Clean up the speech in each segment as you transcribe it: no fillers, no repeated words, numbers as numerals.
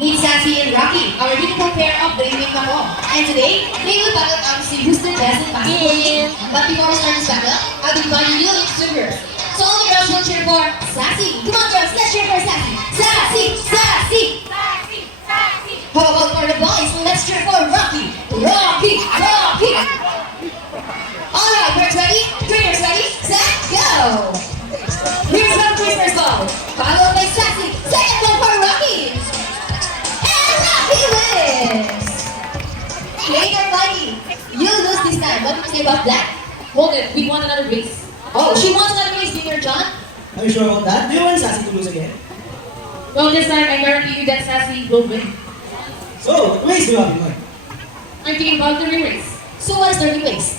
Meet Sassy and Rocky, our beautiful pair of dreaming couple. And today, they will battle out to see who's the best in basketball game. But before we start this battle, I'll be dividing you into two girls. So all the girls will cheer for Sassy. Come on girls, let's cheer for Sassy. Sassy, Sassy. Sassy, Sassy. How about for the boys? Let's cheer for Rocky. Rocky, Rocky. Alright, we're ready? Trainers ready? Set, go. Here's one first ball. Followed by Sassy. Second ball for Rocky. He wins! Later, buddy. You lose this time. What do you say about that? Hold it, we won another race. Oh, she wants another race, Junior John? Are you sure about that? Do you want Sassy to lose again? Well, this time I guarantee you that Sassy will win. So, what race do you have in mind? I'm thinking about the relay race. So what is the relay race?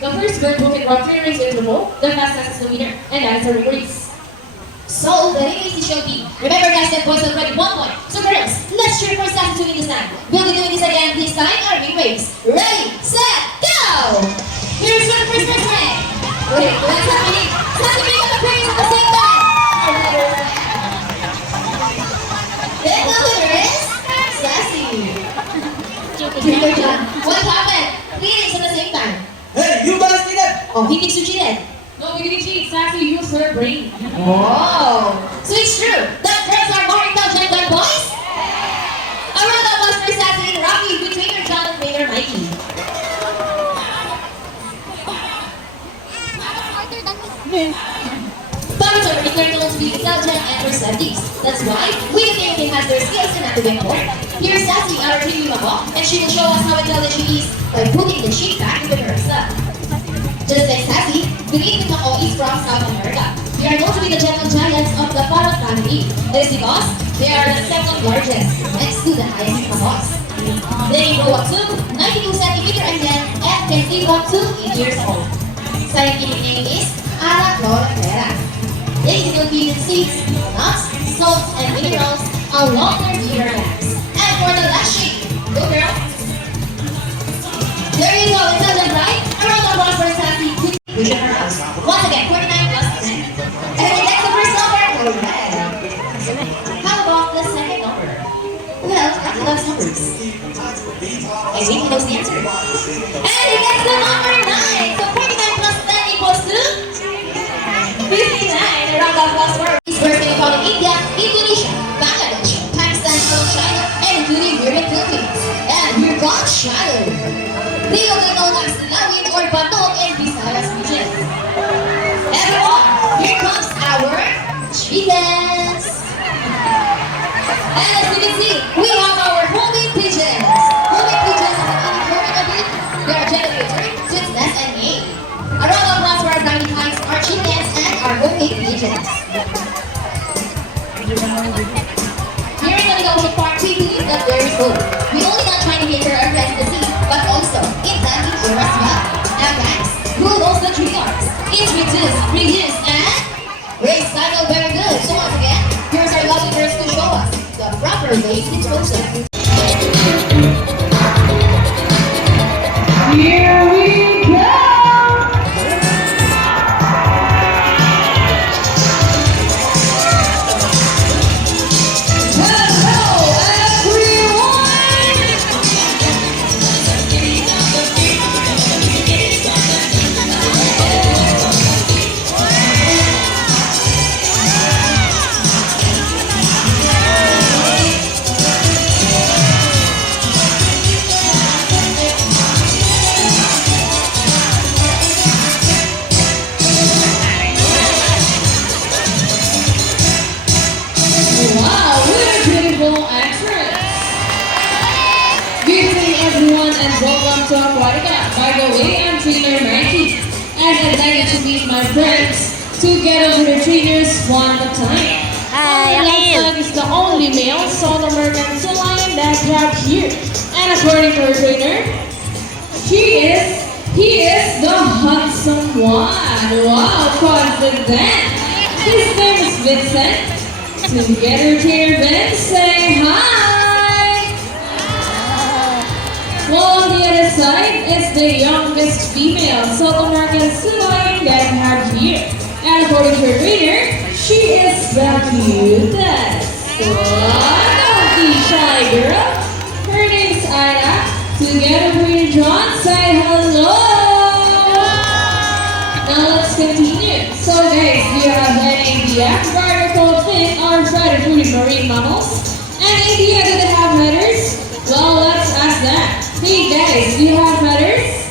The first girl who can run 3 races in a row, the fastest is the winner, and that is a relay race. So, the relay race shall be. Remember guys that boys already 1 point. So girls, let's cheer for Sassy to win this time. We'll be doing this again this time, our relay race. Ready, set, go! Here's your first race. Wait, what's happening? Sassy being on the praise at the same time. Then the winner is Sassy. Junior John, what happened? 3 races at the same time. Hey, you guys did it! Oh, he thinks you cheated. No, we didn't cheat. Sassy used her brain. Oh, so it's true that girls are more intelligent than boys? A round of applause for Sassy and Rocky with trainer John and trainer Mikey. Boys are already known to be intelligent and receptive. That's why we think they have their skills and not to win more. Here's Sassy, our training mama, and she will show us how intelligent she is by putting the sheet back with herself. Just like Sassy, Green Picaco is from South America. They are known to be the gentle giants of the parrot family. That is because they are the second largest, next to the highest pacos. They grow up to 92 centimeters again and can live up to 8 years old. Scientific name is Arachlorifera. They contain seeds, nuts, salts, and minerals along their deeper backs. And for the last shape, go girl. There you go, intelligent, right? A round of applause for Sassy. Vision her house. Once again, 49 plus 10. And that's the first number. Alright. How about the second number? Well, Rocky loves numbers. I think he knows the answer. And he gets the number 9. So 49 plus 10 equals to 59. A round of applause for his birthday found in India, Indonesia, Bangladesh, Pakistan, China, and including here in Philippines. And here comes Shadow. They are known as Lawin or Banog in Visayas region. Everyone, here comes our chickens. And as you can see, we have our homing pigeons. Homing pigeons is an uniform ability. They are generally turned to its nest and egg. A round of applause for our brownie kinds, our chickens, and our homing pigeons. Here in the Ocean Park, we believe that there is hope. We only not trying to cater our friends to see, but also in planting here as well. And guys, who knows the tree arts? It's reduce, and recycle. Very good. So once again, here's our lovely girls to show us the proper way to dispose of. Here we go! Welcome to Aquatica. By the way, I'm trainer Mikey, and I'd like to meet my friends together with the trainers one at a time. Our left side is the only male South American sea lion that we have here, and according to our trainer, he is is the handsome one. Wow, confident. His name is Vincent. Together, dear Vince, say hi. While on the other side is the youngest female South American sibling that we have here. And according to her trainer, she is the cutest. Wow, don't be shy, girl. Her name's Ida. Together with John, say hello. Now let's continue. So guys, do you have any idea why we call fin or predatory marine mammals? Any idea do they have feathers? Well, let's ask that. Hey guys, do you have feathers?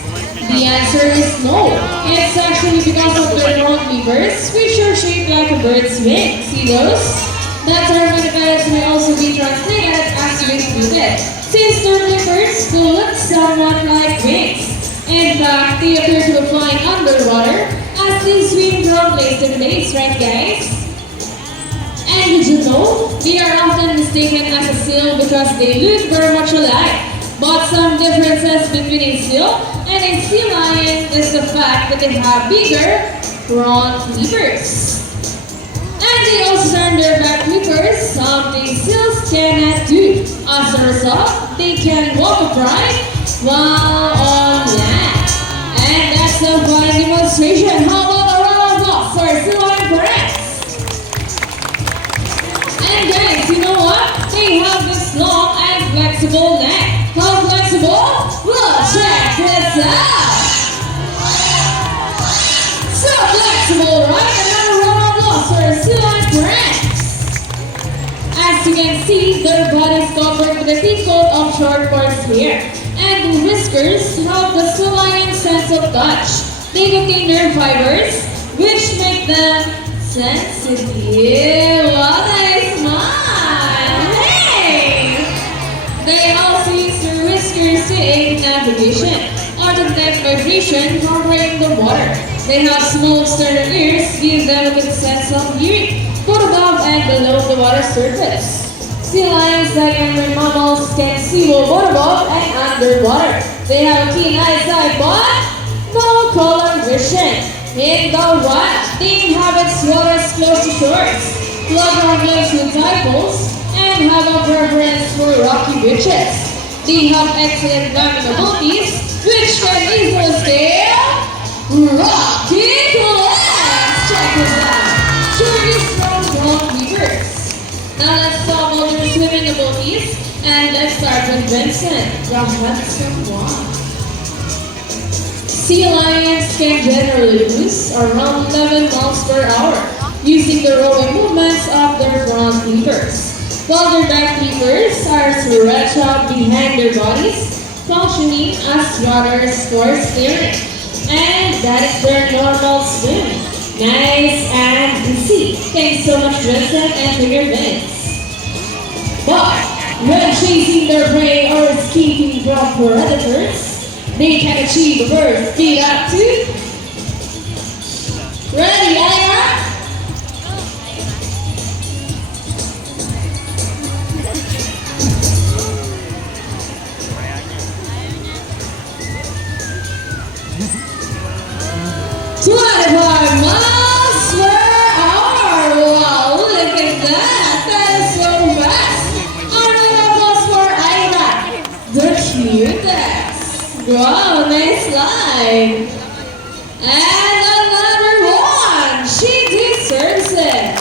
The answer is no. It's actually because of their front fibers, which are shaped like a bird's wing. See those? That term in the feathers may also be translated as wing-footed, since their flippers look somewhat like wings. In fact, they appear to be flying underwater as they swim from place to place, right guys? And did you know, they are often mistaken as a seal because they look very much alike. But some differences between a seal and a sea lion is the fact that they have bigger front flippers. And they also turn their back flippers, something seals cannot do. As a result, they can walk upright while on land. And that's a fine demonstration. How about a round of applause for sea lion friends? And guys, you know what? They have this long and flexible neck. How flexible? Well, check this out. So flexible, right? Another round of applause for sea lion friends. As you can see, their bodies covered with a thick coat of short coarse hair. And the whiskers have the sea lion's sense of touch. They contain nerve fibers, which make them sensitive. What a smile! Hey! They also use their whiskers to aid navigation or to detect vibration hovering the water. They have small external ears, give them a good sense of hearing, both above and below the water surface. Sea lions, like marine mammals, can see both above and underwater. They have a keen eyesight but no color vision. In the wild, they inhabit waters close to shores, love around lakes with tide pools, and have a preference for rocky beaches. They have excellent climbing abilities, which can easily scale rocky cliffs. Check this out. Sure strong front flippers. Now let's talk about their swimming abilities, and let's start with Vincent, the handsome one. Sea lions can generally cruise around 11 miles per hour using the rowing movements of their front flippers, while their back flippers are stretched out behind their bodies, functioning as rudders for steering. And that is their normal swim. Nice and easy. Thanks so much, Vincent, and for your Vince. But when chasing their prey or escaping from predators, they can achieve a burst speed up to. Ready, Ira? Miles per hour. Wow, look at that. That is so fast. Applause for Ira, the cutest. Wow, nice slide. And another one. She deserves it.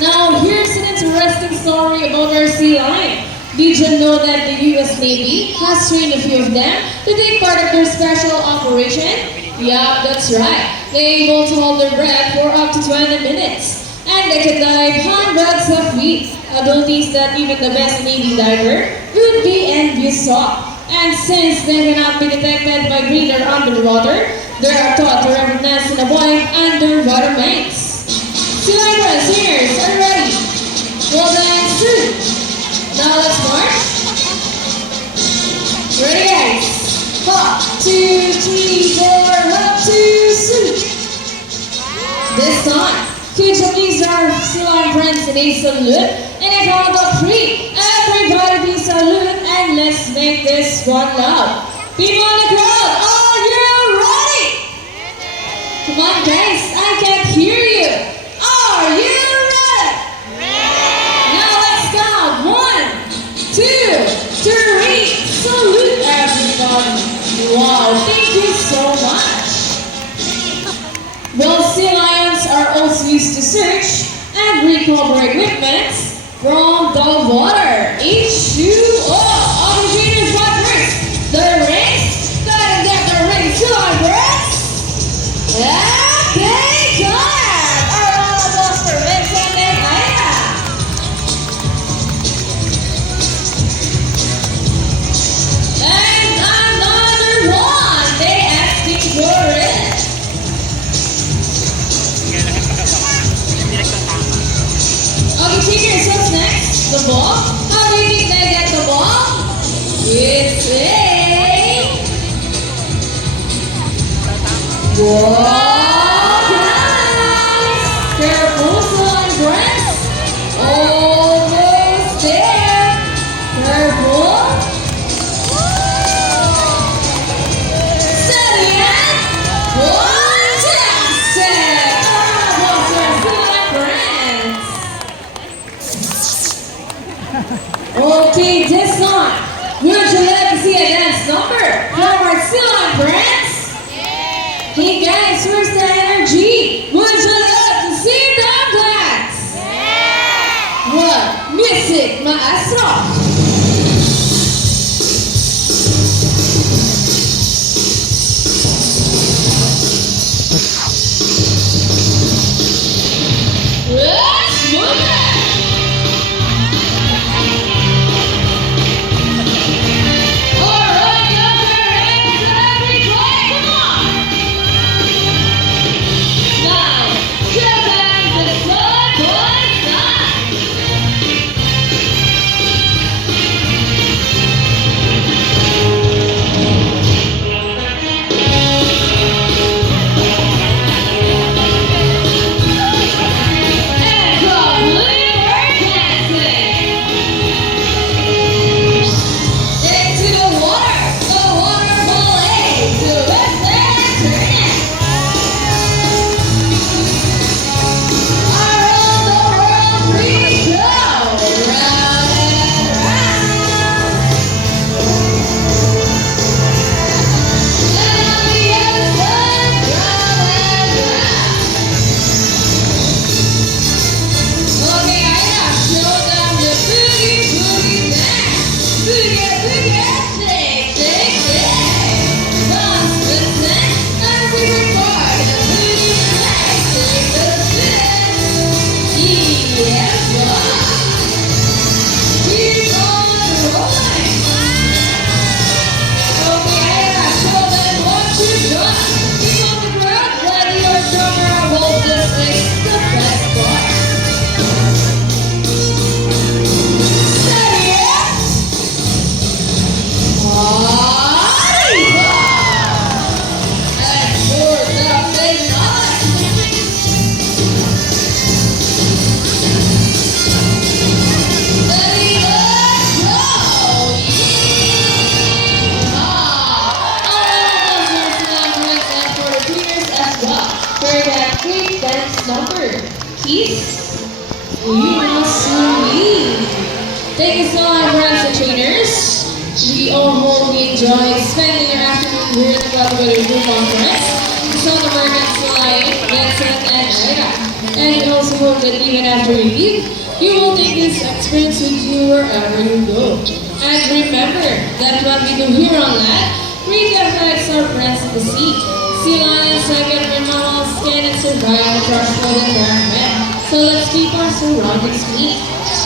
Now, here's an interesting story about our sea lion. Did you know that the US Navy has trained a few of them to take part of their special operation? Yeah, that's right. They're able to hold their breath for up to 20 minutes. And they can dive hundreds of feet. Abilities that even the best Navy diver would be envious of. And since they cannot be detected by radar underwater, they are taught to recognize and avoid underwater mates. Sea lion singers are ready. Well then, shoot. Now let's march. Ready guys? Hop, 2, 3, 4, up to suit. This time, could you please our sea lion friends in a salute? And I count up 3. Everybody please salute and let's make this one loud. People in the crowd, are Come on, guys. I can't hear you. Are you ready? Now let's count. 1, 2, 3. Salute everybody. Wow, thank you so much. Well, sea lions are also used to search and recover equipment from the water. H2O. All the trainers, what first? The rings. Gotta get the rings to our birds. And they got it. Our round of applause for Vincent and Aya. And another one. They asking for it. Okay, cheaters, what's next? The ball? How do you think they get the ball? It's a... Whoa, guys! Careful, son, friends. Almost there. Careful. Steady and fantastic! Okay, this one. Would you like to see a dance number from our Silan friends? Hey guys, where's the energy? Would you like to see them dance? What? Music, maestro! Let's move it! Keith, you must leave. Thank you so much, friends and trainers. We all hope you enjoy spending your afternoon here in the Graduated Group Conference. So the American Flying, Vincent, and Ira. And we also hope that even after you leave, you will take this experience with you wherever you go. And remember that what we do here on land really affects our friends in the sea. Sea lions, second mammals, can and survive in a trustful environment. So let's keep our surroundings clean.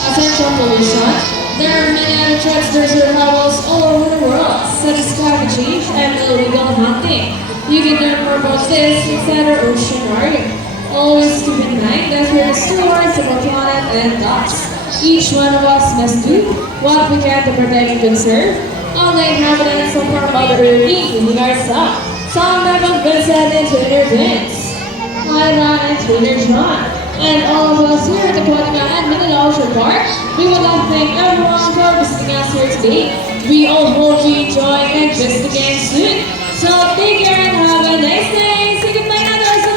Aside from pollution, there are many other threats to survivals all over the world, such as climate change and illegal hunting. You can learn more about this inside our ocean aquarium. Always keep in mind that we're stewards of our planet and ducks. Each one of us must do what we can to protect and conserve all the inhabitants of our Mother Earth, including ourselves. Some members Vincent and Trainer Vince, Ira and Trainer John, and all of us here at the Aquatica and Manila Ocean Park, we would like to thank everyone for visiting us here today. We all hope you enjoy and visit again soon. So take care and have a nice day. Say goodbye now, guys.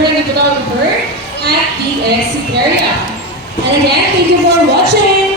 friendly photographer at the exit area. And again, thank you for watching.